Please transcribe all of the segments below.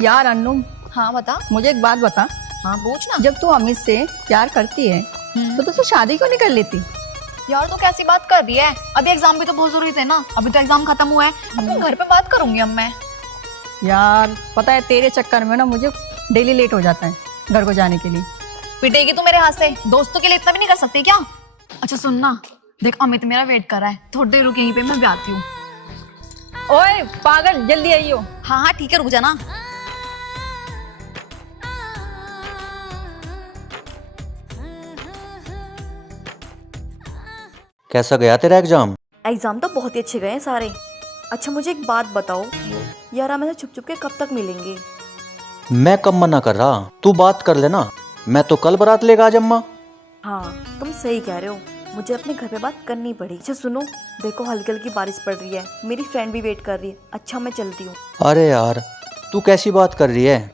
यार अन्नू, हाँ बता। मुझे एक बात बता। हाँ पूछ ना। जब तू अमित से प्यार करती है तो तू उससे शादी क्यों नहीं कर लेती? यार तू कैसी बात कर रही है? अभी एग्जाम भी तो बहुत जरूरी थे ना। अभी तो एग्जाम खत्म हुआ है, अपने घर पे बात करूंगी अब मैं। यार पता है तेरे चक्कर में ना मुझे डेली लेट हो जाता है घर को जाने के लिए। पिटेगी तू मेरे हाथ से? दोस्तों के लिए इतना भी नहीं कर सकती क्या? अच्छा सुन ना, देख अमित मेरा वेट कर रहा है, थोड़ी देर रुक यहीं पे, मैं भी आती हूँ। ओए पागल, जल्दी आइयो। हाँ हाँ ठीक है, रुक जाना। कैसा गया तेरा एग्जाम? एग्ज़ाम तो बहुत ही अच्छे गए हैं सारे। अच्छा मुझे एक बात बताओ यार, हम ऐसे छुप छुप के कब तक मिलेंगे? मैं कब मना कर रहा, तू बात कर लेना। मैं तो कल बारात लेगा आज अम्मा। हाँ तुम सही कह रहे हो, मुझे अपने घर पे बात करनी पड़ी। अच्छा सुनो, देखो हल्की हल्की बारिश पड़ रही है, मेरी फ्रेंड भी वेट कर रही है। अच्छा मैं चलती हूँ। अरे यार तू कैसी बात कर रही है?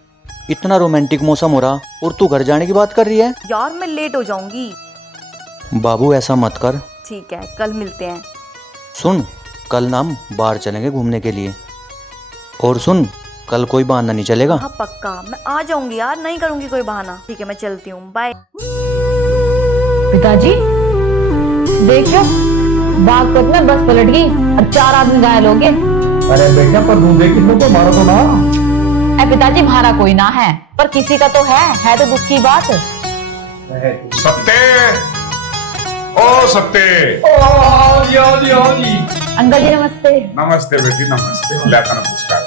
इतना रोमांटिक मौसम हो रहा और तू घर जाने की बात कर रही है? यार मैं लेट हो जाऊंगी। बाबू ऐसा मत कर। ठीक है कल मिलते हैं। सुन, कल ना हम बाहर चलेंगे घूमने के लिए। और सुन, कल कोई बहाना नहीं चलेगा। हाँ पक्का मैं आ जाऊंगी यार, नहीं करूंगी कोई बहाना। ठीक है मैं चलती हूँ, बाय। पिताजी देखो, बागपत में बस पलट गई और 4 आदमी घायल हो गए। अरे बेटा पर दूसरे किसी को मारो तो ना। अरे पिताजी भारा कोई ना है, पर किसी का तो है तो दुख की बात। सत्ते, ओ सत्ते। अंकल जी नमस्ते। नमस्ते बेटी नमस्ते। लेता नमस्कार।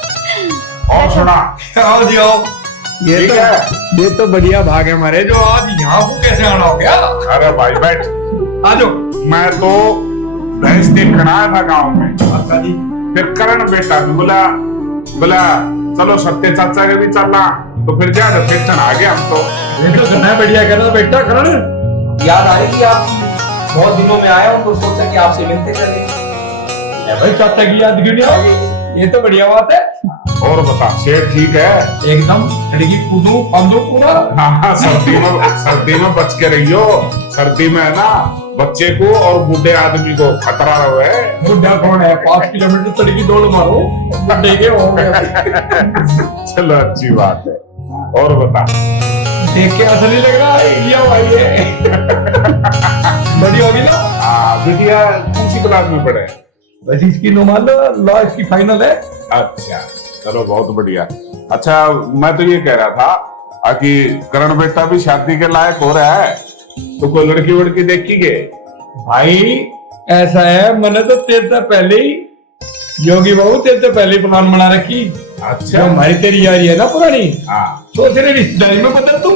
और सुना? आओ जी आओ। ठीक है। ये तो बढ़िया भाग है हमारे, जो आज यहाँ को कैसे आना हो गया? अरे भाई बैठ। आ जाओ। मैं तो भैंस देखने आया था गांव में। अच्छा जी। फिर करण बेटा भी बोला चलो सत्ते चाचा के भी चलना, तो फिर जा फिर चल आ गया हम तो। ये तो करना बढ़िया करना बेटा। करण याद आ रही थी आपकी, बहुत दिनों में आया हूँ तो सोचा कि आपसे मिलते चले। भाई चाचा की याद क्यों नहीं आओगी? ये तो बढ़िया बात है। और बता सेठ ठीक है? एकदम लड़की कूदू पंदू पूरा। हाँ सर्दी में बच के रहियो। सर्दी में है ना बच्चे को और बूढ़े आदमी को खतरा रहे। बुढ़ा कौन है? 5 किलोमीटर सड़की दौड़ मारो, बुढ़े के हो गए। चलो अच्छी बात है। और बता, देख के ऐसा नहीं लग रहा है ये भाई है। बड़ी होगी ना? हाँ बिटिया कौन सी क्लास में पढ़े? बस इसकी नो मान लो, लॉ इसकी फाइनल है। अच्छा चलो बहुत बढ़िया। अच्छा मैं तो ये कह रहा था कि करण बेटा भी शादी के लायक हो रहा है, तो कोई लड़की वड़की देखी के? भाई ऐसा है, मैंने तो तेरे से पहले ही योगी बाबू तेरे से पहले प्लान बना रखी। अच्छा हमारी तेरी यारी है ना पुरानी, हाँ तो तेरे रिश्तेदारी में बदल तू।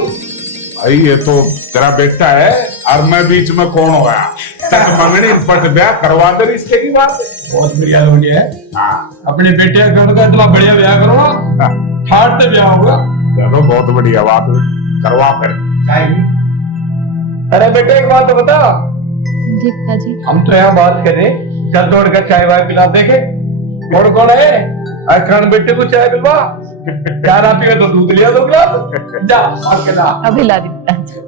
भाई ये तो तेरा बेटा है और मैं बीच में कौन हो गया? चल मंगनी पट ब्याह करवा दे, रिश्ते की बात है। बहुत बढ़िया लोग है। हाँ अपने बेटे का इतना बढ़िया ब्याह करो ना, ठाट से ब्याह होगा। चलो बहुत बढ़िया बात है, करवा फिर। अरे बेटे एक बात तो बता। जी पिताजी। हम तो यहाँ बात कर रहे, चल दौड़ कर चाय वाय पिला देखे। कौन कौन है? करण बेटे को चाय पिलवा, चाय ना पिए तो दूध लिया 2 गिलास। जा भाग के ला। अभी ला दी पिताजी।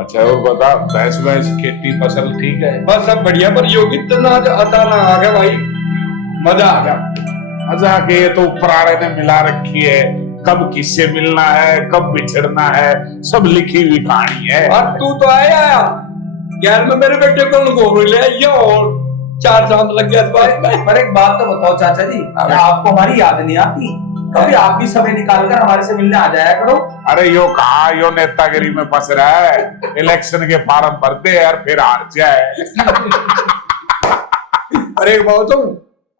अच्छा और बता, भैंस भैंस खेती फसल ठीक है? बस सब बढ़िया, पर योगी तो ना अचानक आ गया भाई, मजा आ गया। मजा के ये तो ऊपर आ रहे ने मिला रखी है, कब किससे मिलना है कब बिछड़ना है सब लिखी हुई कहानी है। और तू तो आया यार, मैं मेरे बेटे को घूम लिया ये, और 4 साल लग गया इस बात में। पर एक बात तो बताओ चाचा जी, क्या आपको हमारी याद नहीं आती? कभी आप भी समय निकालकर हमारे से मिलने आ जाया करो। अरे यो कहा यो नेतागिरी में फंस रहा है, इलेक्शन के फॉर्म भरते हैं और फिर हार जाए। अरे एक बात तो,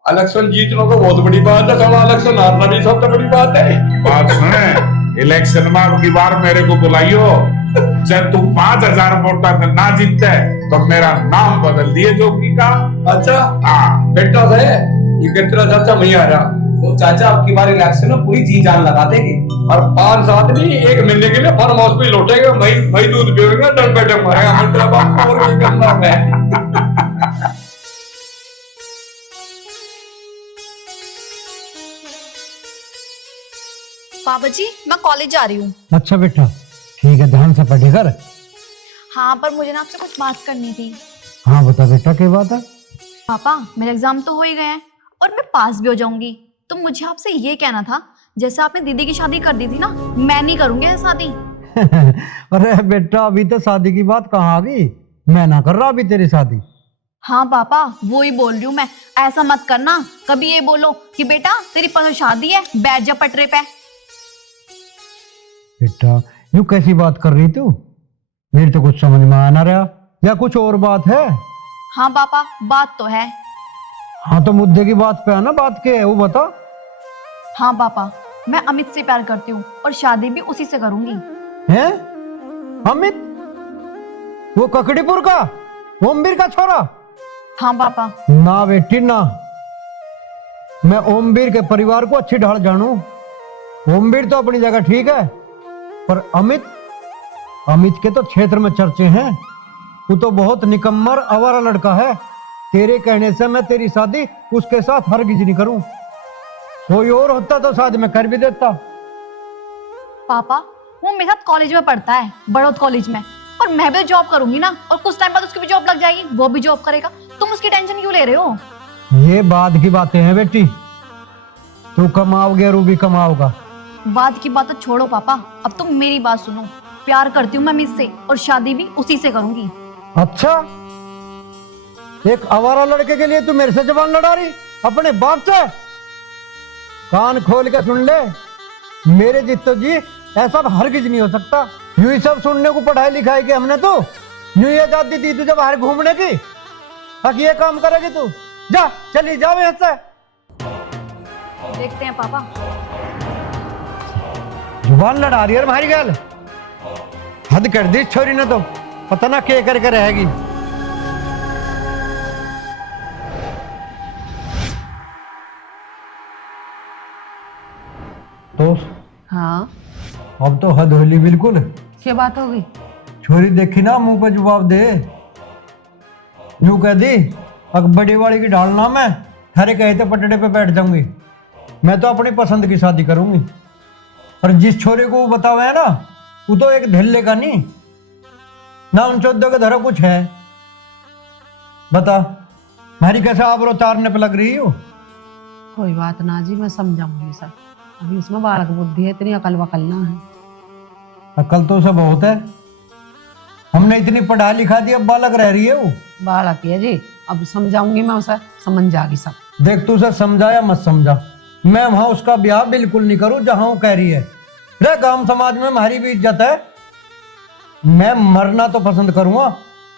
इलेक्शन जीतना तो बहुत बड़ी बात है, साला इलेक्शन हारना भी सबसे बड़ी बात है। बात सुने, इलेक्शन में अब की बार मेरे को बुलाइयो, जब तू 5000 वोटा से ना जीतते तो मेरा नाम बदल दिए जोगी का। अच्छा हाँ बेटा से ये तेरा चाचा नहीं आ रहा, तो चाचा अब की बार इलेक्शन में पूरी जी जान लगा देंगे और 5-7 नहीं 1 महीने के लिए फार्म हाउस पे लौटेंगे। वही दूध पिएगा, डर बैठे मारेगा। मतलब आपको और भी करना है। पापा जी मैं कॉलेज जा रही हूँ। अच्छा बेटा ठीक है, ध्यान से पढ़ी कर। हाँ पर मुझे ना आपसे कुछ बात करनी थी। हाँ बता बेटा क्या बात है? पापा मेरा एग्जाम तो हो ही गया है और मैं पास भी हो जाऊंगी, तो मुझे आपसे ये कहना था जैसे आपने दीदी की शादी कर दी थी ना, मैं नहीं करूंगी ऐसी शादी। अरे बेटा अभी तो शादी की बात कहाँ आ गई, मैं ना कर रहा अभी तेरी शादी। हाँ पापा, वो ही बोल रही हूँ मैं। ऐसा मत करना, कभी ये बोलो कि बेटा तेरी परसों शादी है, बैठ जा पटरे पे। बेटा यूं कैसी बात कर रही तू, मेरी तो कुछ समझ में आ ना रहा, या कुछ और बात है? हाँ पापा, बात तो है। हाँ तो मुद्दे की बात पे है ना, बात क्या है वो बता। हाँ पापा, मैं अमित से प्यार करती हूँ और शादी भी उसी से करूंगी। हैं? अमित? वो ककड़ीपुर का ओमवीर का छोरा? हाँ पापा। ना बेटी ना, मैं ओमवीर के परिवार को अच्छी ढाल जानू। ओमवीर तो अपनी जगह ठीक है, पर अमित के तो क्षेत्र में चर्चे हैं। वो तो बहुत निकम्मर आवारा लड़का है। तेरे कहने से मैं तेरी शादी उसके साथ हरगिज नहीं करूं। कोई और होता तो शादी में कर भी देता। पापा, वो मेरे साथ कॉलेज में पढ़ता है, बड़ौद कॉलेज में, और मैं भी जॉब करूंगी ना, और कुछ टाइम बाद उसकी भी जॉब लग जाएगी, वो भी जॉब करेगा। तुम उसकी टेंशन क्यों ले रहे हो? ये बाद की बातें हैं बेटी, तू कमाओगे और वो भी कमाओगा। बाद की बात तो छोड़ो पापा, अब तुम मेरी बात सुनो। प्यार करती हूँ मैं अमित से, और शादी भी उसी से करूंगी। अच्छा, एक आवारा लड़के के लिए तू मेरे से जबान लड़ा रही, अपने बाप से? कान खोल के सुन ले, मेरे जितो जी ऐसा हरगिज नहीं हो सकता। यूं ही सब सुनने को पढ़ाई लिखाई की हमने, तो यूं ही आजादी दी तुझे बाहर घूमने की। ताकि ये काम करेगी तू? जा, चली जाओ यहाँ से। देखते हैं पापा। जुबान लड़ा रही है हमारी गैल, हद कर दी छोरी ने तो, पता ना क्या करके रहेगी। तो हाँ, अब तो हद होली बिल्कुल। क्या बात हो गई? छोरी देखी ना, मुंह पे जवाब दे। यूं कह दी, अब बड़ी वाली की ढालना मैं थारे कहे थे पटड़े पे बैठ जाऊंगी। मैं तो अपनी पसंद की शादी करूंगी। और जिस छोरे को वो बतावे है ना, वो तो एक धेले का नहीं ना, उन चौदह का धरा कुछ है। बता, मारी कैसे आबरो तारने पे लग रही हो? कोई बात ना जी, मैं समझाऊंगी सब। अभी उसमें बालक बुद्धि है, इतनी अकल वकल ना है। अकल तो सब बहुत है, हमने इतनी पढ़ा लिखा दी, अब बालक रह रही है वो। बालक है जी, अब समझाऊंगी मैं उसे, समझ जाएगी सब। देख तू उसे समझाया मत समझा, मैं वहां उसका ब्याह बिल्कुल नहीं करूं जहां वो कह रही है। रे गांव समाज में हमारी भी इज्जत है, मैं मरना तो पसंद करूंगा,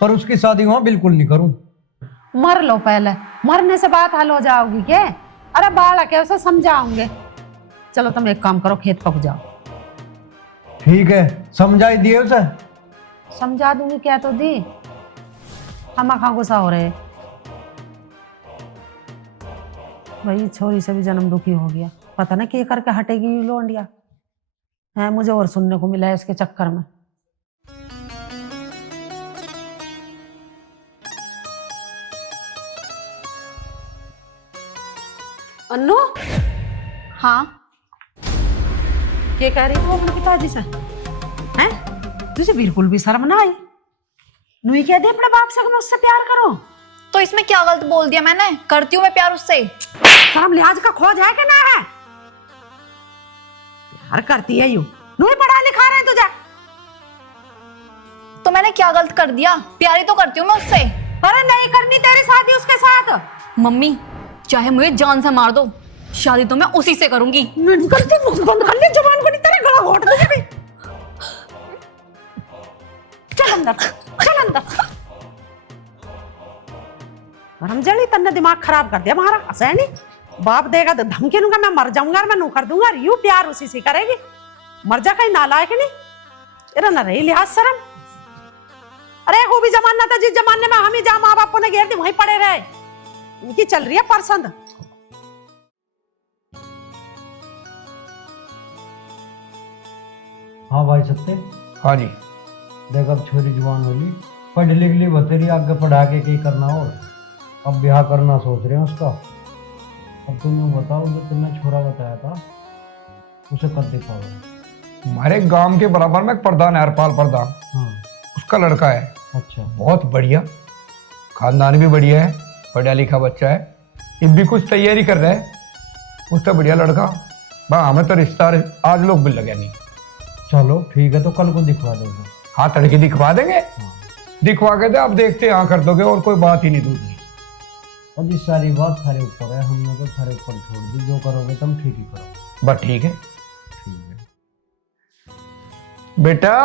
पर उसकी शादी वहां बिल्कुल नहीं करूं। मर लो पहले, मरने से बात हल हो जाओगी क्या? अरे बालक है, उसे समझाऊंगे। चलो तुम एक काम करो, खेत पक जाओ। ठीक है, समझाई दिए उसे। समझा दूंगी क्या तो दी, हम कहाँ गुस्सा हो रहे। भाई छोरी से भी जन्म दुखी हो गया, पता ना क्या करके हटेगी ये लोंडिया है। मुझे और सुनने को मिला है इसके चक्कर में। अन्नू, हाँ, क्या कह रही हो अपने पिताजी से? हैं? तुझे बिल्कुल भी शर्म ना आई? नुई कह दे अपने बाप से कि मुझसे प्यार करो। तो इसमें क्या गलत बोल दिया मैंने? करती हूँ मैं प्यार उससे। शर्म लिहाज का खोज है कि ना है? प्यार करती है यूं, नुई पढ़ा लिखा रहे तुझे। तो मैंने क्या गलत कर दिया? प्यारी तो करती हूँ मैं उससे। अरे नहीं करनी तेरी शादी उसके साथ। मम्मी, चाहे मुझे जान से मार दो, शादी तो मैं उसी से करूंगी। बंद कर ले जुबान को, नहीं तेरा गला घोट दूंगी भी। चल अंदर, चल अंदर। रमजली तन्ने दिमाग खराब कर दिया हमारा। ऐसा है नहीं, बाप देगा तो धमकी दूंगा, मैं मर जाऊंगा और मैं नू कर दूंगा। यूं प्यार उसी से करेगी, मर जा कहीं नालायक नहीं। तेरा न रही लिहाज शर्म। अरे वो भी जमाना था जिस जमाने में हम ही जहाँ माँ बापों ने घेर दी वहीं पड़े रहे। इनकी चल रही है पसंद। हाँ भाई सत्य। हाँ जी। देख अब छोरी जवान होली, पढ़ लिख ली बतेरी, आगे पढ़ा के क्या करना, और अब ब्याह करना सोच रहे हैं उसका। अब तुम बताओ, जो तुमने छोरा बताया था उसे कब दिखाओगे? हमारे गांव के बराबर में एक प्रधान है, हरपाल प्रधान। हाँ। उसका लड़का है। अच्छा। बहुत बढ़िया, खानदान भी बढ़िया है, पढ़ा लिखा बच्चा है। ये भी कुछ तैयारी कर रहा है। उसका बढ़िया लड़का, वहाँ हमें तो रिश्ता आज लोग भी लगे नहीं। चलो ठीक है, तो कल को दिखवा दो। हाँ तड़के दिखवा देंगे, दिखवा के दे, अब देखते हैं हाँ कर दोगे और कोई बात ही नहीं दूसरी। अजी सारी बात थारे ऊपर है, हमने तो थारे ऊपर छोड़ दी, जो करोगे तुम ठीक ही करो। बस ठीक है। ठीक है बेटा,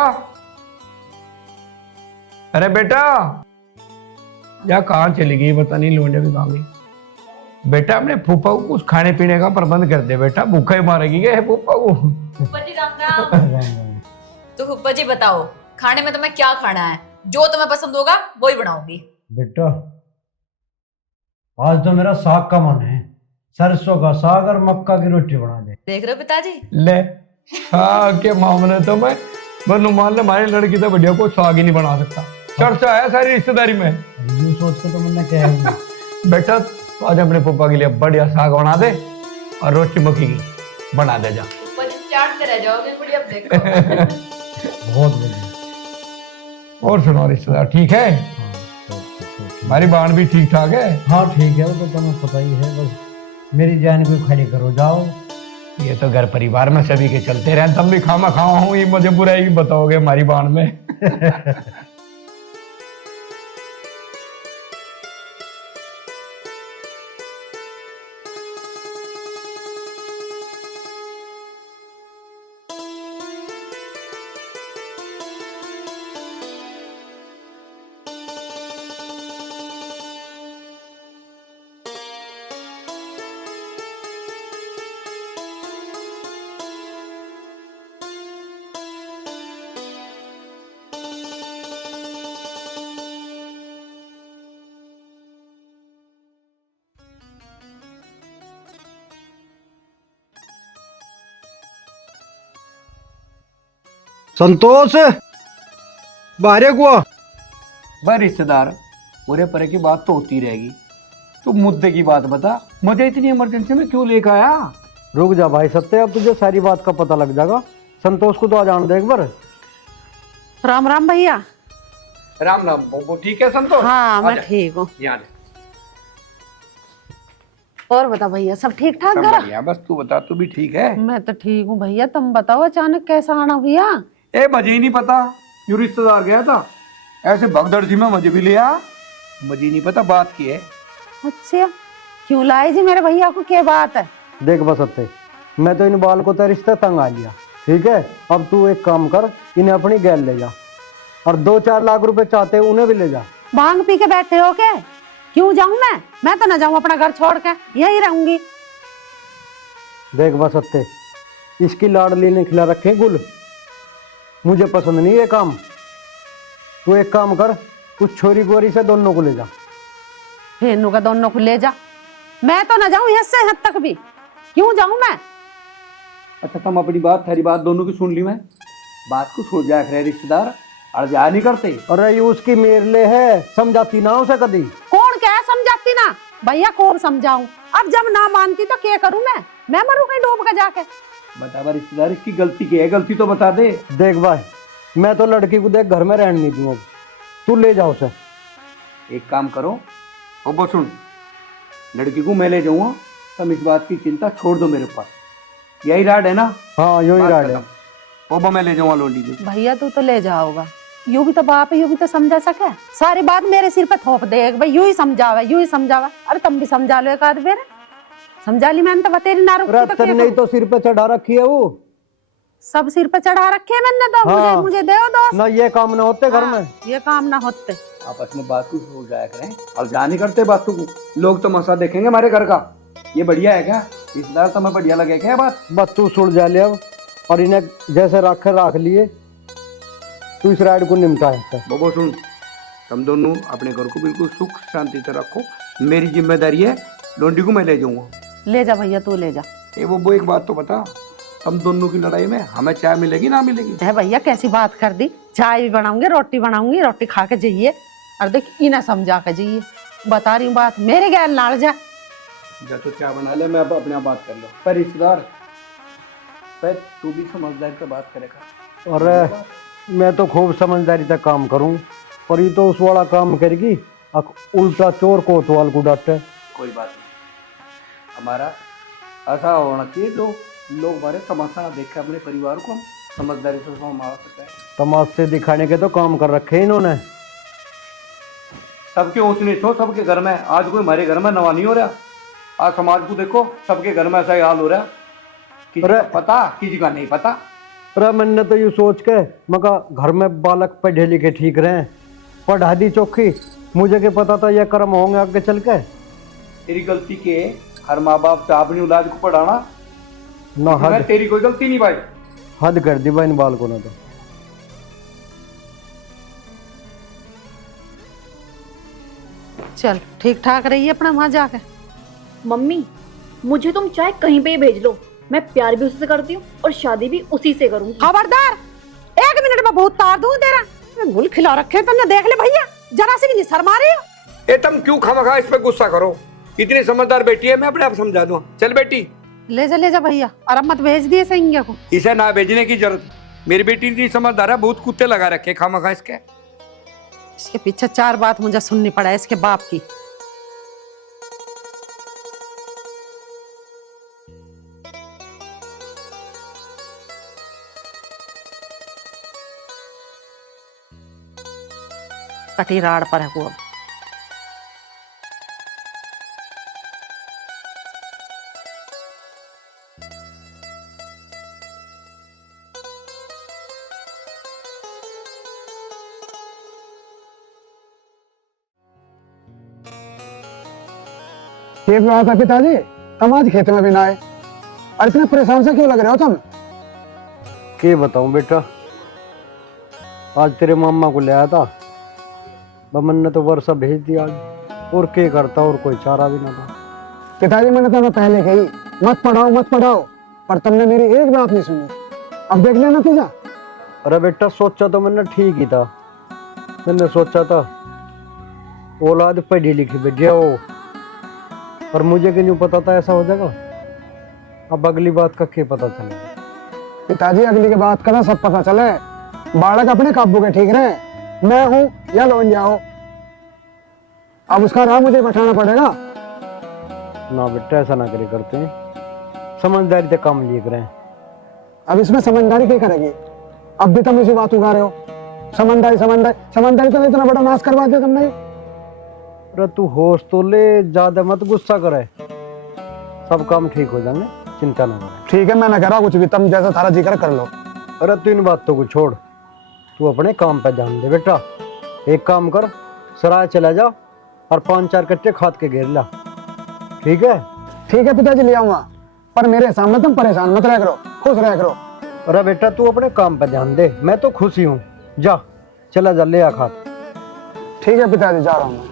अरे बेटा या कहाँ चली गई पता नहीं, लोंडे भी कहाँ गई। बेटा अपने फूफा को कुछ खाने पीने का प्रबंध कर दे बेटा, भूखा ही मारेगी क्या फूफा को। फूफा जी राम राम। तो फूफा जी बताओ खाने में तुम्हें क्या खाना है, जो तुम्हें पसंद होगा वही बनाऊंगी। बेटा आज तो मेरा साग का मन है, सरसों का साग और मक्का की रोटी बना दे। देख रहे हो पिताजी, ले हाँ के मामले तो मैं मान ले, हमारी लड़की तो बढ़िया कोई साग ही नहीं बना सकता, चर्चा है सारी रिश्तेदारी में। यूं सोच के तो मैंने कहा बेटा तो आज अपने पापा के लिए बढ़िया साग बना दे और रोटी मक्की की बना दे जा। फूफा जी चाटते रह जाओगे पूरी, अब देखो। बहुत बढ़िया। और सुनो रिश्तेदार ठीक है, हमारी बाण भी ठीक ठाक है। हाँ ठीक है, वो तो तुम्हें पता ही है, बस मेरी जान को खड़ी करो जाओ। ये तो घर परिवार में सभी के चलते रहे, तुम भी खामा खावा हूँ, ये मुझे बुराई बताओगे हमारी बाण में। संतोष बाहर हुआ। भाई रिश्तेदार पूरे परे की बात तो होती रहेगी, तू मुद्दे की बात बता, मुझे इतनी इमरजेंसी में क्यों लेकर आया। रुक जा भाई सत्य, अब तुझे सारी बात का पता लग जाएगा। संतोष को तो आ जान दे एक बार। राम राम भैया। राम राम वो ठीक है संतोष। हाँ मैं ठीक हूँ। याद और बता भैया, सब ठीक ठाक सब घर? बढ़िया, बस तू बता, तू भी ठीक है? मैं तो ठीक हूँ भैया, तुम बताओ अचानक कैसा आना भैया? ए मुझे ही नहीं पता, यूं रिश्तेदार गया था ऐसे भगदड़ जी में, मुझे भी लिया, मुझे नहीं पता बात की है। अच्छा क्यों लाए जी मेरे भैया को, क्या बात है? देख बसते, मैं तो इन बाल को तो रिश्ते तंग आ लिया, ठीक है। अब तू एक काम कर, इन्हें अपनी गैल ले जा, और 2-4 लाख रुपए चाहते हैं उन्हें भी ले जा। भांग पी के बैठे हो क्या? क्यों जाऊं मैं तो ना जाऊं अपना घर छोड़ के, यही रहूंगी। देख बसते, इसकी लाडली ने खिला रखे गुल, मुझे पसंद नहीं ये काम। तू एक काम कर, कुछ छोरी गोरी से दोनों को ले जा। फेनू का दोनों को ले जा, मैं तो ना जाऊं यहाँ से यहाँ तक भी, क्यों जाऊं मैं? अच्छा तुम अपनी बात, थारी बात दोनों की सुन ली मैं, बात को छोड़ जाया करे रिश्तेदार, अड़जा नहीं करते। अरे ये उसकी मेरले है, समझाती ना उसे कभी। कौन क्या है समझाती ना भैया, कौन समझाऊं? अब जब ना मानती तो क्या करूं मैं मरूं कहीं डूब के जाके? बता बा रिश्तेदार, इसकी गलती क्या है, गलती तो बता दे। देख भाई, मैं तो लड़की को देख घर में रहने नहीं दूंगा, तू ले जाओ उसे। एक काम करो, ओ बो सुन, लड़की को मैं ले जाऊंगा, तुम इस बात की चिंता छोड़ दो मेरे पास, यही राड है ना? हाँ यही राड है। ओ बो मैं ले जाऊंगा लोंडी को। भैया तू तो ले जाओगा, यूं भी तो बाप है, यूं भी तो समझा सके, सारी बात मेरे सिर पे थोप दे भाई, यूं ही समझावा। अरे तुम भी समझा लो एक आध बेर, समझा ली मैंने तो बतेरी ना रुकी तो क्या नहीं तो सिर पे चढ़ा रखी है वो, सब सिर पे चढ़ा रखे है मैंने तो। हाँ। मुझे दे दो ना, ये काम ना होते घर में, ये काम ना होते। आपस में बात को हो जाया करें और जा नहीं करते बातों को, लोग तो मसा देखेंगे हमारे घर का। ये बढ़िया है क्या रिश्तेदार, तुम्हें बढ़िया लगे क्या बात? बस तू सुन जा ले अब, और इन्हें जैसे रख लिए, तू इस राइड को निपटा है। बबो सुन, तुम दोनों अपने घर को बिल्कुल सुख शांति से रखो, मेरी जिम्मेदारी है, लोंडी को मैं ले जाऊंगा। ले जा भैया तू ले जा। ए वो एक बात तो बता, तुम दोनों की लड़ाई में हमें चाय मिलेगी ना मिलेगी? है भैया कैसी बात कर दी, चाय भी बनाऊंगी, रोटी बनाऊंगी, रोटी खा के जाइए, और देख इन्हें समझा के जाइए, बता रही हूँ बात, मेरे गैल नाल जा। जा तो चाय बना ले, मैं अब अपने आप बात कर लो। पर रिश्तेदार तू भी समझदारी से बात करेगा। और मैं तो खूब समझदारी से काम करूं, और ये तो उस वाला काम करेगी, उल्टा चोर कोतवाल को डांटे। कोई बात नहीं, हमारा ऐसा होना चाहिए जो लोग बारे तमाशा ना देख के अपने परिवार को हम समझदारी से संभाल सकते हैं। तमाशे दिखाने के तो काम कर रखे हैं इन्होंने। सबके ऊंच नीच हो, सबके घर में। आज कोई हमारे घर में नवा नहीं हो रहा। आज समाज को देखो, सबके घर में ऐसा ही हाल हो रहा। किसी का पता, किसी का नहीं पता। अरे मैंने तो यूँ सोच के मका घर में बालक पढ़े लिखे ठीक रहे, पढ़ा दी चौखी, मुझे क्या पता था यह कर्म होंगे आगे चल के। तेरी गलती के हर माँ बाप से अपनी औलाद को पढ़ाना ना हद, तेरी कोई गलती नहीं भाई। हद कर दी भाई इन बालकों ने तो। चल ठीक ठाक रही अपना वहां जाके। मम्मी मुझे तुम चाहे कहीं पे ही भेज लो, मैं प्यार भी उसी से करती हूँ और शादी भी उसी से करूंगी। खबरदार, 1 मिनट में बहुत तार दूं तेरा। गुल खिला रखे तुमने, देख ले भैया, जरा से भी नहीं शर्मा रही हो। ए तुम क्यों खामखा इस पे गुस्सा करो? इतनी समझदार बेटी है, मैं अपने आप समझा दूँ। चल बेटी ले जा भैया, और अब मत भेज दिए सैंगे को। इसे ना भेजने की जरूरत। मेरी बेटी इतनी समझदार है, बहुत कुत्ते लगा रखे खामखा इसके। इसके पीछे 4 बात मुझे सुननी पड़ा है इसके बाप की। कटी राड़ पर है वो अब। खेत में आता पिताजी, तुम आज खेत में भी ना आए और इतने परेशान से क्यों लग रहे हो तुम? क्या बताऊं बेटा, आज तेरे मामा को ले आया था, बमन ने तो वर्षा भेज दिया आज, और क्या करता और कोई चारा भी ना था। पिताजी मैंने तुम्हें पहले कही मत पढ़ाओ, पर तुमने मेरी एक बात नहीं सुनी। अब देख लिया नतीजा। अरे बेटा सोचा तो मैंने ठीक ही था, मैंने सोचा था औलाद पढ़ी लिखी बेटिया हो, पर मुझे क्यों पता था ऐसा हो जाएगा। अब अगली बात का क्या पता चलेगा? पिताजी अगली के बात का सब पता चले, बालक अपने काबू के ठीक रहे, मैं हूं या लोन जाओ। अब उसका राह मुझे बैठाना पड़ेगा। ना बेटा ऐसा ना करे करते हैं, समझदारी से काम लिए करें। अब इसमें समझदारी क्या करेगी? अब भी तुम इसी बात उगा रहे हो, समझदारी तो इतना बड़ा नाश करवा दिया तुमने। अरे तू होश तो ले, ज्यादा मत गुस्सा करे, सब काम ठीक हो जाएंगे, चिंता ना करे। ठीक है, मैं ना कह रहा कुछ भी, तुम जैसा थारा जी कर लो। अरे तू इन बातों को छोड़, तू अपने काम पे ध्यान दे बेटा। एक काम कर, सराय चला जा और 5-4 कट्टे खाद के घेर ला, ठीक है? ठीक है पिताजी, ले आऊंगा, पर मेरे सामने तुम परेशान मत रहा करो, खुश रहा करो। अरे बेटा तू अपने काम पे ध्यान दे, मैं तो खुश ही हूँ। जा चला जा, ले आ खाद। ठीक है पिताजी, जा रहा हूँ।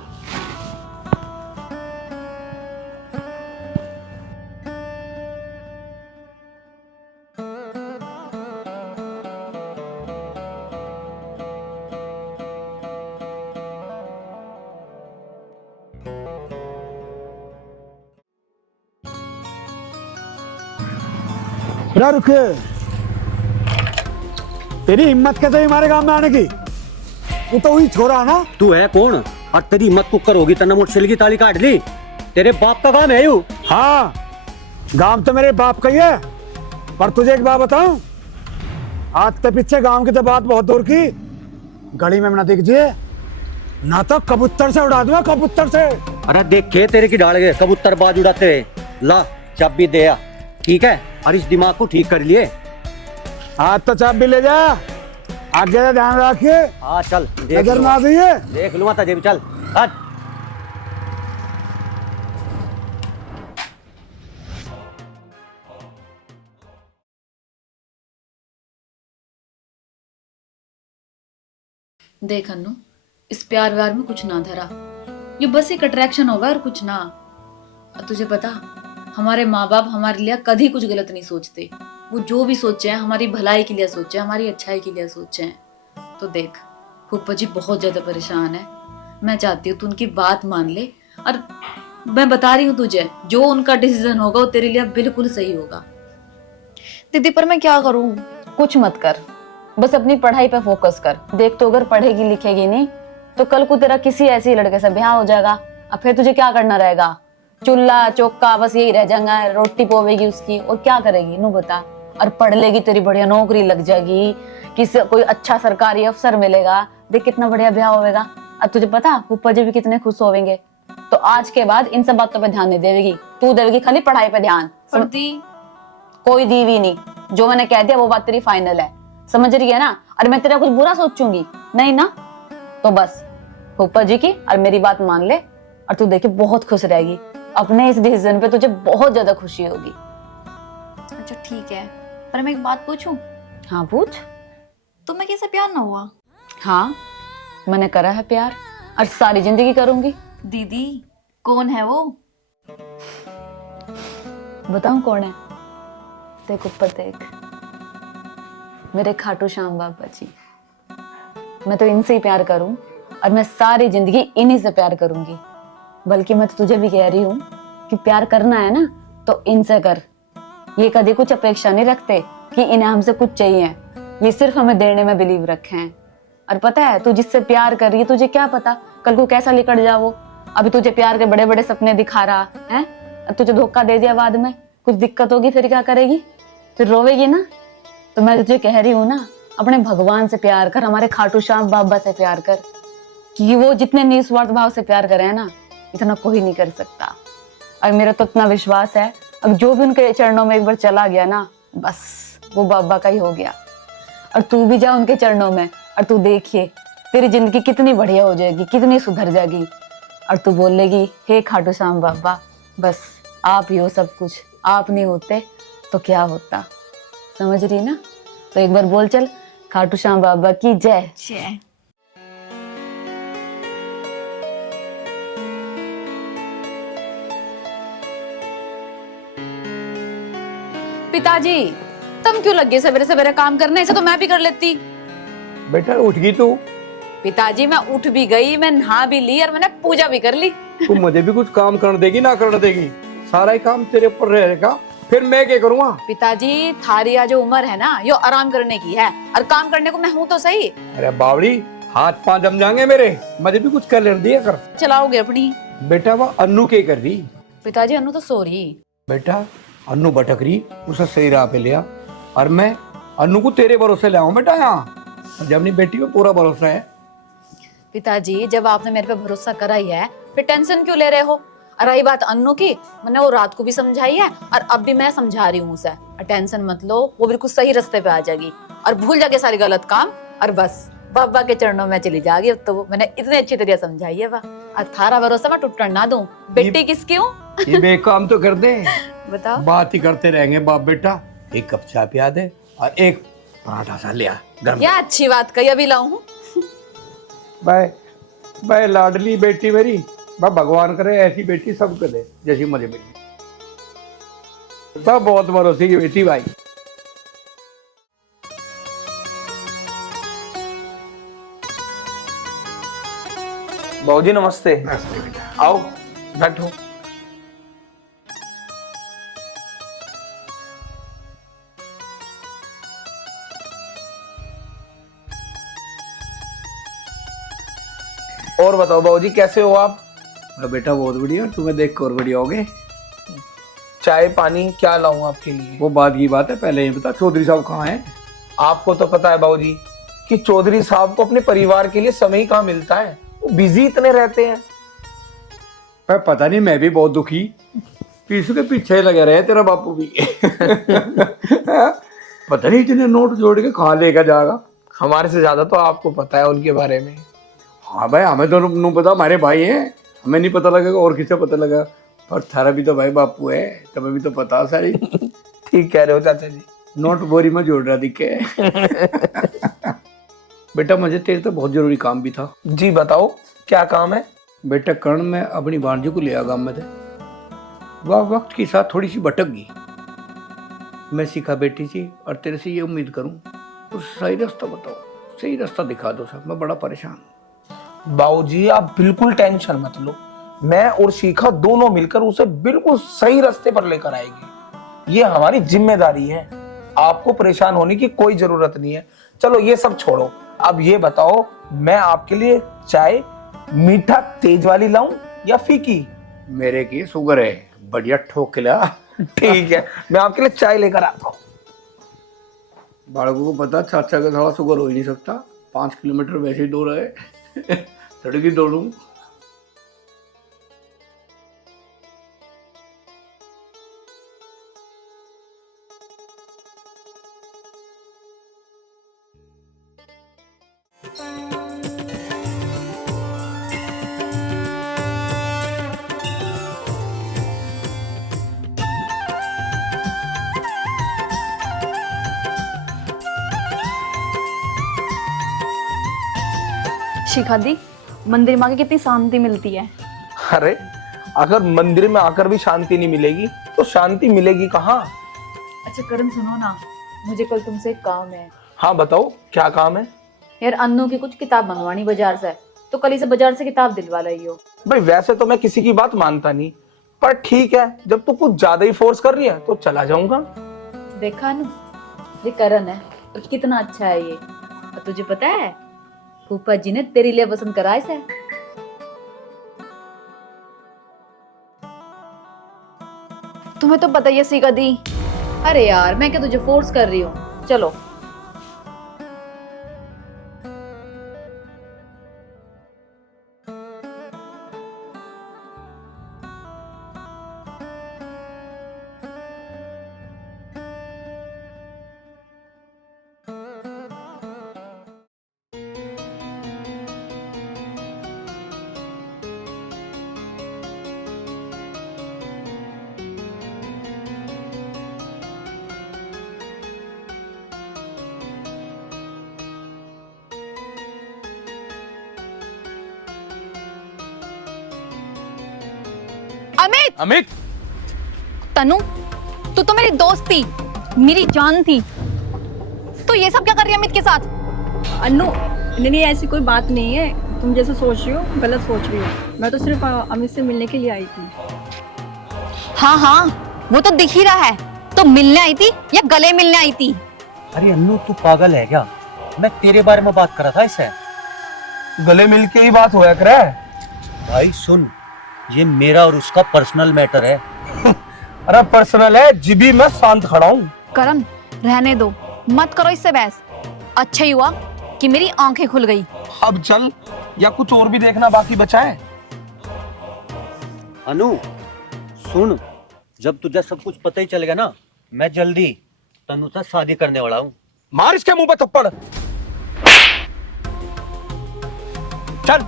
रुक, तेरी हिम्मत कैसे हमारे गांव में आने की? तू तो वही छोरा ना। तू है कौन और तेरी हिम्मत कुकर होगी? तना मोटरसाइकिल की ताली काट ली। तेरे बाप का काम है यू? हाँ, गांव तो मेरे बाप का ही है, पर तुझे एक बात बताऊं, आज के पीछे गांव की तो बात बहुत दूर की, गली में ना दिखजिए ना तो कबूतर से उड़ा दूंगा, कबूतर से। अरे देखे तेरे की डाल गए कबूतर बाज उड़ाते हुए। ला चाबी दे आ, ठीक है? और इस दिमाग को ठीक कर लिए। आज तो चाबी ले जा, आगे का ध्यान रखिए। हाँ चल, नजर ना आइए। देख लूंगा तुझे भी, चल हट। देख अन्नू, इस प्यार व्यार में कुछ ना धरा, ये बस एक अट्रैक्शन होगा और कुछ ना। और तुझे पता, हमारे माँ बाप हमारे लिए कभी कुछ गलत नहीं सोचते। वो जो भी सोचे हैं हमारी भलाई के लिए सोचे हैं, हमारी अच्छाई के लिए सोचे हैं। तो देख, फूफा जी बहुत ज्यादा परेशान है, मैं चाहती हूँ तू उनकी बात मान ले, और मैं बता रही हूँ तुझे, जो उनका डिसीजन होगा वो तेरे लिए बिल्कुल सही होगा। दीदी पर मैं क्या करूं? कुछ मत कर, बस अपनी पढ़ाई पे फोकस कर। देख तो अगर पढ़ेगी लिखेगी नहीं तो कल को तेरा किसी ऐसे लड़के से ब्याह हो जाएगा, अब फिर तुझे क्या करना रहेगा? चूल्हा चौका बस यही रह जाएगा, रोटी पोवेगी उसकी और क्या करेगी नू बता। और पढ़ लेगी तेरी बढ़िया नौकरी लग जाएगी, किसी कोई अच्छा सरकारी अफसर मिलेगा, देख कितना बढ़िया ब्याह होगा। और तुझे पता फूफा जी भी कितने खुश होंगे। तो आज के बाद इन सब बातों पे ध्यान नहीं देगी, तू देगी खाली पढ़ाई पे ध्यान। कोई दीवी नहीं, जो मैंने कह दिया वो बात तेरी फाइनल है, समझ रही है ना। और मैं तेरा कुछ बुरा सोचूंगी नहीं ना, तो बस फूफा जी की और मेरी बात मान ले और तू देखी बहुत खुश रहेगी। अपने इस डिसीजन पे तुझे बहुत ज्यादा खुशी होगी। अच्छा ठीक है, पर मैं एक बात पूछूं? हाँ पूछ। तुम्हें कैसे प्यार ना हुआ? हाँ मैंने करा है प्यार और सारी जिंदगी करूंगी। दीदी कौन है वो? बताऊं कौन है? देख ऊपर देख, मेरे खाटू श्याम बाबा जी। मैं तो इनसे ही प्यार करूं और मैं सारी जिंदगी इन्हीं से प्यार करूंगी। बल्कि मैं तो तुझे भी कह रही हूं कि प्यार करना है ना तो इनसे कर। ये कभी कुछ अपेक्षा नहीं रखते कि इन्हें हमसे कुछ चाहिए, ये सिर्फ हमें देने में बिलीव रखे हैं। और पता है तू जिससे प्यार कर रही है, तुझे क्या पता कल को कैसा लिकड़ जा वो। अभी तुझे प्यार के बड़े बड़े सपने दिखा रहा है, तुझे धोखा दे दिया, बाद में कुछ दिक्कत होगी फिर क्या करेगी? फिर रोवेगी ना। तो मैं तुझे कह रही हूँ ना, अपने भगवान से प्यार कर, हमारे खाटू श्याम बाबा से प्यार कर, कि वो जितने निस्वार्थ भाव से प्यार करे ना इतना कोई नहीं कर सकता। और मेरा तो इतना विश्वास है, अब जो भी उनके चरणों में एक बार चला गया ना बस वो बाबा का ही हो गया। और तू भी जा उनके चरणों में और तू देखिए तेरी जिंदगी कितनी बढ़िया हो जाएगी, कितनी सुधर जाएगी। और तू बोलेगी हे खाटू श्याम बाबा बस आप ही हो सब कुछ, आप नहीं होते तो क्या होता। समझ रही ना? तो एक बार बोल चल खाटू श्याम बाबा की जय। जय। पिताजी तुम क्यों लगे सवेरे सवेरे काम करने, ऐसे तो मैं भी कर लेती। बेटा उठ गई तू? पिताजी मैं उठ भी गई, मैं नहा भी ली और मैंने पूजा भी कर ली। तू मुझे भी कुछ काम करने देगी ना करने देगी? सारा ही काम तेरे ऊपर रहेगा, फिर मैं क्या करूँगा? पिताजी थारी आज जो उम्र है ना यो आराम करने की है, और काम करने को मैं हूँ तो सही। अरे बावड़ी हाथ पांव जम जाएंगे मेरे, मुझे भी कुछ कर लेने दिया कर। चलाओगे अपनी? बेटा वो अन्नू क्या कर रही? पिताजी अन्नू तो सो रही। बेटा अन्नू भटक रही, उसे सही राह पे लिया और मैं अन्नू को तेरे भरोसे ले आऊं बेटा यहाँ। जब अपनी बेटी पे पूरा भरोसा है। पिताजी जब आपने मेरे पे भरोसा करा ही है फिर टेंशन क्यों ले रहे हो? और रही बात अन्नू की, मैंने वो रात को भी समझाई है और अब भी मैं समझा रही हूँ उसे। और टेंशन मत लो, वो बिल्कुल सही रास्ते पे आ जाएगी और भूल जाके सारी गलत काम और बस बाबा के चरणों में चली जाएगी। अब तो वो मैंने इतने अच्छी तरह समझाई है वह, और थारा भरोसा मैं टूटने ना दूं। बेटी किसकी हूँ? ये बेकाम तो कर दे, बताओ। बात ही करते रहेंगे बाप बेटा। एक कप चाय पिया दे और एक पराठा सा लिया गर्म। क्या अच्छी बात कही, अभी लाऊं हूँ। बाय बाय लाडली बेटी मेरी, बा भगवान करे ऐसी बेटी सबको दे जैसी मुझे मिली। सब बहुत भरोसे की बेटी भाई। बाबूजी नमस्ते। नमस्ते बेटा, आओ बैठो। और बताओ बाबूजी कैसे हो आप? बेटा बहुत बढ़िया, तुम्हें देख कर और बढ़िया हो गए। चाय पानी क्या लाऊं आपके लिए? वो बात की बात है, पहले ये बता चौधरी साहब कहाँ हैं? आपको तो पता है बाबूजी कि चौधरी साहब को अपने परिवार के लिए समय ही कहाँ मिलता है, वो बिजी इतने रहते हैं। पर पता नहीं, मैं भी बहुत दुखी, पीछू के पीछे लगे रहे तेरा बापू भी। पता नहीं इतने नोट जोड़ के कहाँ लेकर जाएगा। हमारे से ज्यादा तो आपको पता है उनके बारे में। हाँ भाई, हमें तो नहीं पता, हमारे भाई हैं, हमें नहीं पता लगेगा और किसे पता लगा। पर थारा भी तो भाई बापू है, तुम्हें भी तो पता सारी। ठीक कह रहे हो चाचा जी। नोट बोरी में जोड़ रहा दिखे। बेटा मुझे तेरे तो बहुत जरूरी काम भी था। जी बताओ क्या काम है? बेटा कर्ण में अपनी भांजी को ले आ गाँव में थे, वह वक्त के साथ थोड़ी सी भटक गई। मैं सीखा बेटी जी, और तेरे से ये उम्मीद करूं तो सही रास्ता बताओ, सही रास्ता दिखा दो साहब, मैं बड़ा परेशान हूँ। बाबूजी आप बिल्कुल टेंशन मत लो, मैं और शिखा दोनों मिलकर उसे बिल्कुल सही रास्ते पर लेकर आएंगे। ये हमारी जिम्मेदारी है, आपको परेशान होने की कोई जरूरत नहीं है। चलो ये सब छोड़ो, अब ये बताओ मैं आपके लिए चाय मीठा तेज वाली लाऊं या फीकी? मेरे की शुगर है, बढ़िया ठोक के ला। ठीक है, मैं आपके लिए चाय लेकर आता हूँ। बालकों को पता चाचा का थोड़ा शुगर हो ही नहीं सकता, 5 किलोमीटर वैसे ही दौड़ है। तड़की दौड़ू। शिखा दी, मंदिर में आके कितनी शांति मिलती है। अरे अगर मंदिर में आकर भी शांति नहीं मिलेगी तो शांति मिलेगी कहाँ? अच्छा करण सुनो ना, मुझे कल तुमसे एक काम है। हाँ बताओ, क्या काम है? यार अन्नू की कुछ किताब मंगवानी बाजार से, तो कल इसे बाजार से किताब दिलवा रही हो। भाई वैसे तो मैं किसी की बात मानता नहीं, पर ठीक है, जब तू कुछ ज्यादा ही फोर्स कर रही है तो चला जाऊंगा। देखा अनु, ये करण है और कितना अच्छा है ये। और तुझे पता है फूफा जी ने तेरे लिए पसंद करा इसे। तुम्हें तो पता ही है शिखा दी। अरे यार मैं क्या तुझे फोर्स कर रही हूँ, चलो। अमित, अमित, तनु, तू तो मेरी दोस्त थी, मेरी जान थी। तो ये सब क्या कर रही है अमित के साथ? अन्नू, नहीं ऐसी कोई बात नहीं है, तुम जैसे सोच रही हो गलत सोच रही हो। मैं तो सिर्फ अमित से मिलने के लिए आई थी। हाँ हाँ, वो तो दिख ही रहा है। तो मिलने आई थी या गले मिलने आई थी? अरे अन्नू तू पागल है क्या? मैं तेरे बारे में बात कर रहा था इससे। गले मिल के ही बात होया करे। भाई सुन, ये मेरा और उसका पर्सनल मैटर है। अरे पर्सनल है, जिबी मैं शांत खड़ा हूँ। करण रहने दो, मत करो इससे बहस। अच्छा ही हुआ कि मेरी आंखें खुल गई। अब चल, या कुछ और भी देखना बाकी बचा है? अनु सुन, जब तुझे सब कुछ पता ही चलेगा ना, मैं जल्दी तनु से शादी करने वाला हूँ। मार इसके मुंह पे थप्पड़। चल।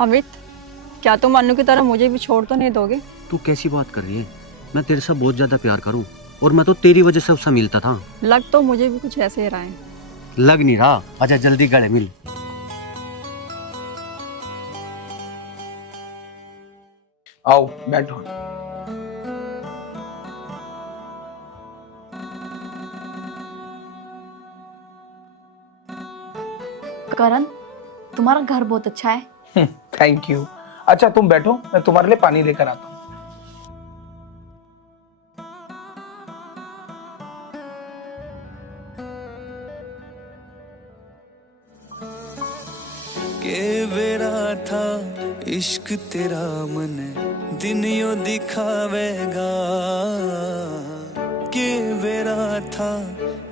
अमित, क्या तुम अन्नू की तरह मुझे भी छोड़ तो नहीं दोगे? तू कैसी बात कर रही है? मैं तेरे से बहुत ज्यादा प्यार करूं और मैं तो तेरी वजह से उससे मिलता था। लग तो मुझे भी कुछ ऐसे ही रहा है। लग नहीं रहा। अच्छा जल्दी गले मिल। आओ बैठो। करण, तुम्हारा घर बहुत अच्छा है। Thank you. अच्छा तुम बैठो, मैं तुम्हारे लिए पानी लेकर आता हूँ। के बेरा था इश्क तेरा मन दिन यो दिखावेगा, के बेरा था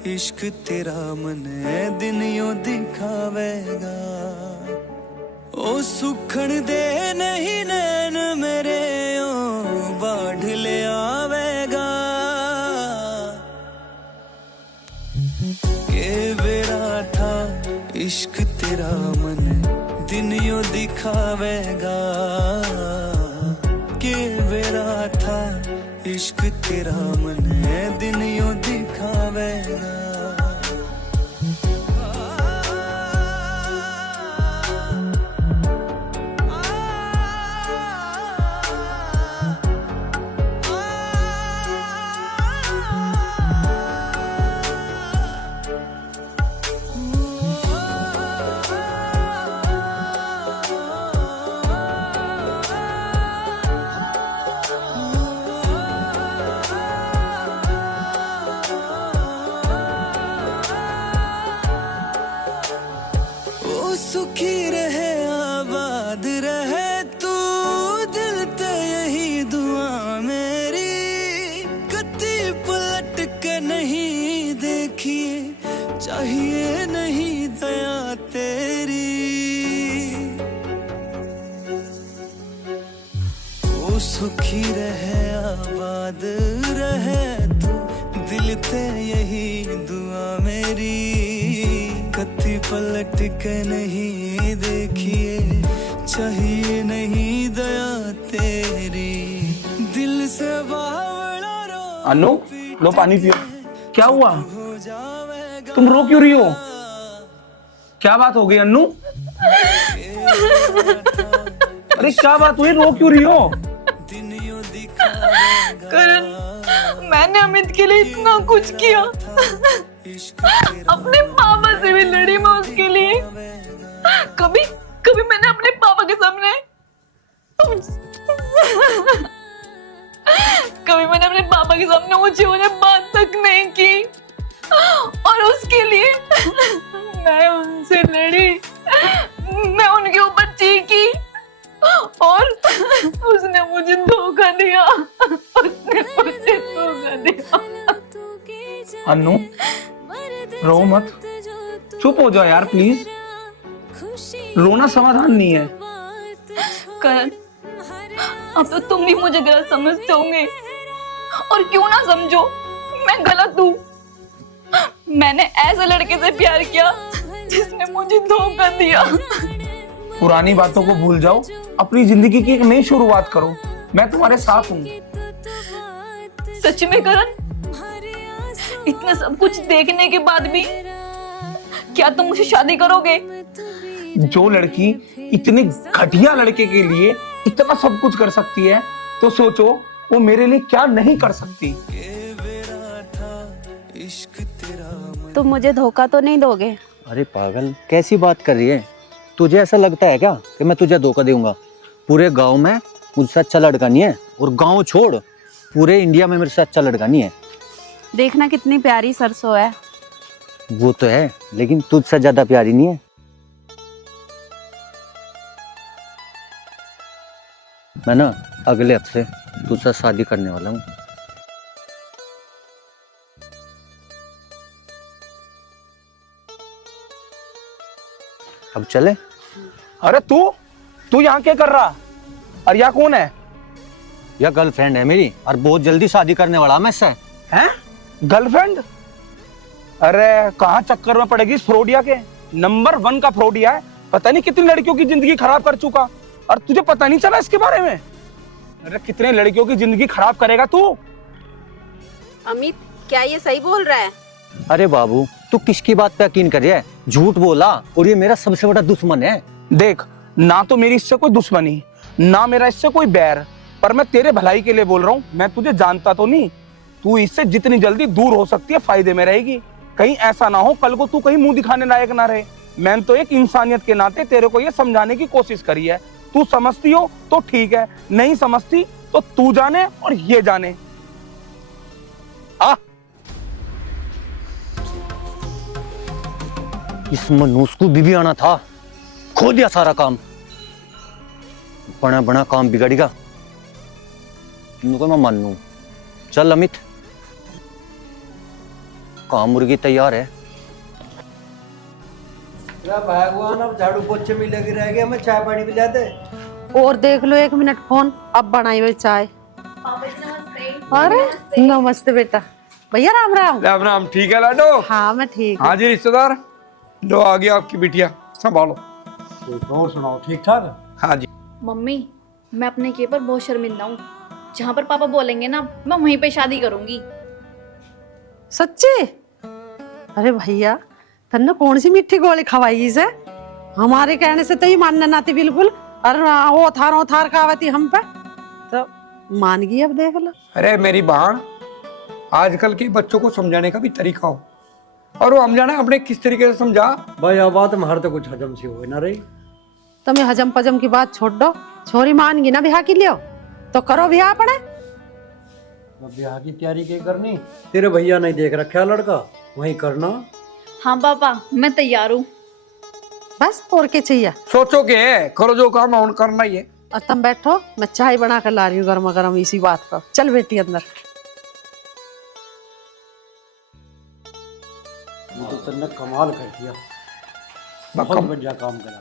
इश्क तेरा मन दिन यो दिखावेगा। ओ सुखण दे नहीं नैन मेरे ओ बाढ़ ले आवेगा, के बेरा था इश्क तेरा मन दिन यो दिखावेगा, के बेरा था इश्क तेरा मन दिन यो दिखावेगा। तू सुखी रहे आबाद रहे तू दिल ते यही दुआ मेरी कत्ती पलट के नहीं देखिए चाहिए नहीं दया तेरी दिल से बावड़ा रो अनु लो पानी पियो। क्या हुआ, तुम रो क्यों रही हो? क्या बात हो गई अन्नू? अरे क्या बात हुई, रो क्यों रही हो? करण, मैंने अमित के लिए इतना कुछ किया, अपने पापा से भी लड़ी मैं उसके लिए। कभी कभी मैंने अपने पापा के सामने कभी मैंने अपने पापा के सामने ऊंची ऊंची बात तक नहीं की, और उसके लिए मैं उनसे लड़ी, मैं उनके ऊपर चीखी, और उसने मुझे धोखा दिया, उसने मुझे धोखा दिया। अन्नू रो मत, चुप हो जाओ यार प्लीज, रोना समाधान नहीं है। करण, अब तो तुम भी मुझे गलत समझते होंगे, और क्यों ना समझो, मैं गलत हूँ। मैंने ऐसे लड़के से प्यार किया जिसने मुझे धोखा दिया। पुरानी बातों को भूल जाओ, अपनी जिंदगी की एक नई शुरुआत करो, मैं तुम्हारे साथ हूँ। सच में करण, इतना सब कुछ देखने के बाद भी क्या तुम मुझे शादी करोगे? जो लड़की इतने घटिया लड़के के लिए इतना सब कुछ कर सकती है, तो सोचो वो मेरे लिए क्या नहीं कर सकती। तुम मुझे धोखा तो नहीं दोगे? अरे पागल, कैसी बात कर रही है? तुझे ऐसा लगता है क्या कि मैं तुझे धोखा दूंगा? पूरे गांव में मुझसे अच्छा लड़का नहीं है, और गांव छोड़ पूरे इंडिया में मेरे से अच्छा लड़का नहीं है। देखना कितनी प्यारी सरसों है। वो तो है, लेकिन तुझसे ज्यादा प्यारी नहीं है। मैं ना अगले हफ्ते तुझसे शादी करने वाला हूँ। अब चले? अरे तू यहाँ क्या कर रहा? और यह कौन है? यह गर्लफ्रेंड है मेरी, और बहुत जल्दी शादी करने वाला मैं इससे। हैं? गर्लफ्रेंड? अरे कहाँ चक्कर में पड़ेगी इस फ्रॉडिया के? नंबर 1 का फ्रॉडिया है, पता नहीं कितनी लड़कियों की जिंदगी खराब कर चुका, और तुझे पता नहीं चला इसके बारे में? अरे कितने लड़कियों की जिंदगी खराब करेगा तू? अमित, क्या ये सही बोल रहा है? अरे बाबू, तू किसकी बात पे यकीन कर रहा है? झूठ बोला, और ये मेरा सबसे बड़ा दुश्मन है। देख, ना तो मेरी इससे कोई दुश्मनी, ना मेरा इससे कोई बैर, पर मैं तेरे भलाई के लिए बोल रहा हूँ। मैं तुझे जानता तो नहीं, तू इससे जितनी जल्दी दूर हो सकती है फायदे में रहेगी। कहीं ऐसा ना हो कल को तू कहीं मुंह दिखाने लायक ना रहे। मैंने तो एक इंसानियत के नाते तेरे को ये समझाने की कोशिश करी है। तू समझती हो तो ठीक है, नहीं समझती तो तू जाने और ये जाने। इस मनूस को भी आना था, खो दिया सारा काम। बना बना काम बिगड़ेगा, इनको मैं मान लूं। चल अमित, काम मुर्गी तैयार है। भगवान, अब झाड़ू पोछे में लगे रह गए, मैं चाय पानी पिला दे। और देख लो 1 मिनट फोन, अब बनाई हुई चाय। अरे नमस्ते बेटा। भैया राम राम। राम राम। ठीक है लाडो? हाँ मैं ठीक हूँ। हाँ जी रिश्तेदार, लो आ गया आपकी बिटिया, संभालो। और सुनाओ, ठीक ठाक? हाँ जी। मम्मी, मैं अपने के पर बहुत शर्मिंदा हूँ। जहाँ पर पापा बोलेंगे ना, मैं वहीं पे शादी करूंगी। सच्ची? अरे भैया, तन्ने कौन सी मीठी गोली खवाई इसे? हमारे कहने से तो ही मानना ना थी बिल्कुल, और वो थार खावती हम पे, तो मान गई। अब देख लो। अरे मेरी बहन, आजकल के बच्चों को समझाने का भी तरीका हो, और वो हम जाने अपने किस तरीके से समझा। भाई अब बात हमारे तो कुछ हजम सी हो ना रही। तुम्हें हजम पजम की बात छोड़ दो, छोरी मान गई ना ब्याह के लिए, तो करो ब्याह अपने। ब्याह की तैयारी क्या करनी? तेरे भैया नहीं देख रखा लड़का, वहीं करना। हाँ पापा, मैं तैयार हूँ। बस और क्या चाहिए? सोचो के करो, जो काम है करना ही है। और तुम बैठो, मैं चाय बना कर ला रही हूँ गर्मा गर्म इसी बात पर। चल बेटी अंदर। तो तुमने कमाल कर दिया, बहुत बढ़िया काम करा।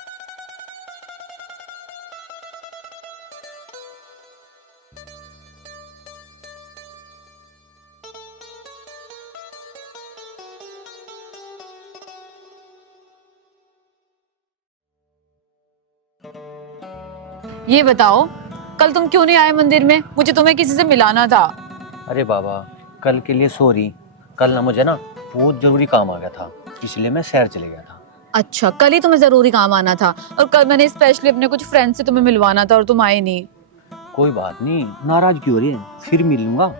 ये बताओ, कल तुम क्यों नहीं आए मंदिर में? मुझे तुम्हें किसी से मिलाना था। अरे बाबा, कल के लिए सॉरी। कल ना मुझे ना बहुत जरूरी काम आ गया था, इसलिए मैं शहर चले गया था। अच्छा, कल ही तुम्हें जरूरी काम आना था, और कल मैंने स्पेशली अपने कुछ फ्रेंड से तुम्हें मिलवाना था और तुम आए नहीं। कोई बात नहीं, नाराज क्यों हो रही है? फिर मिल लूंगा।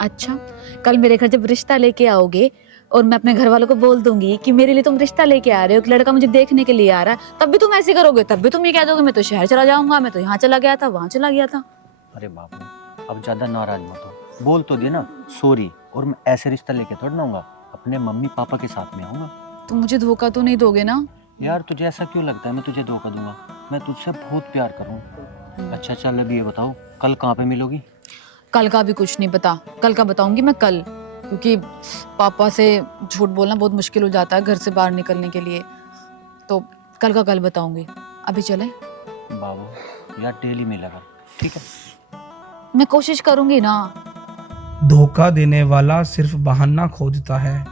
अच्छा, कल मेरे घर जब रिश्ता लेके आओगे और मैं अपने घर वालों को बोल दूंगी कि मेरे लिए तुम रिश्ता लेके आ रहे हो, एक लड़का मुझे देखने के लिए आ रहा है, तब भी तुम ऐसे करोगे? तब भी तुम ये कह दोगे मैं तो शहर चला जाऊंगा, मैं तो यहाँ चला गया था, वहां चला गया था। अरे बाबू, अब ज्यादा नाराज मत हो, बोल तो दिया ना सॉरी। और मैं ऐसे रिश्ता लेके थोड़ा ना आऊंगा, अपने मम्मी पापा के साथ में आऊंगा। तुम मुझे धोखा तो नहीं दोगे ना? यार तुझे ऐसा क्यों लगता है मैं तुझे धोखा दूंगा? मैं तुझसे बहुत प्यार करूँ। अच्छा चल, अभी ये बताओ, कल कहाँ पे मिलोगी? कल का भी कुछ नहीं पता, कल का बताऊंगी मैं कल, क्योंकि पापा से झूठ बोलना बहुत मुश्किल हो जाता है घर से बाहर निकलने के लिए, तो कल का कल बताऊंगी। अभी चले? बाबू यार डेली मिला कर, ठीक है? मैं कोशिश करूंगी ना। धोखा देने वाला सिर्फ बहाना खोजता है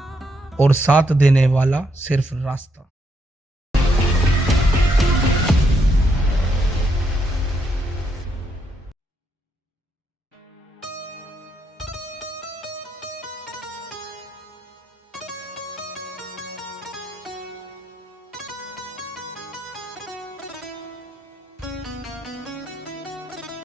और साथ देने वाला सिर्फ रास्ता।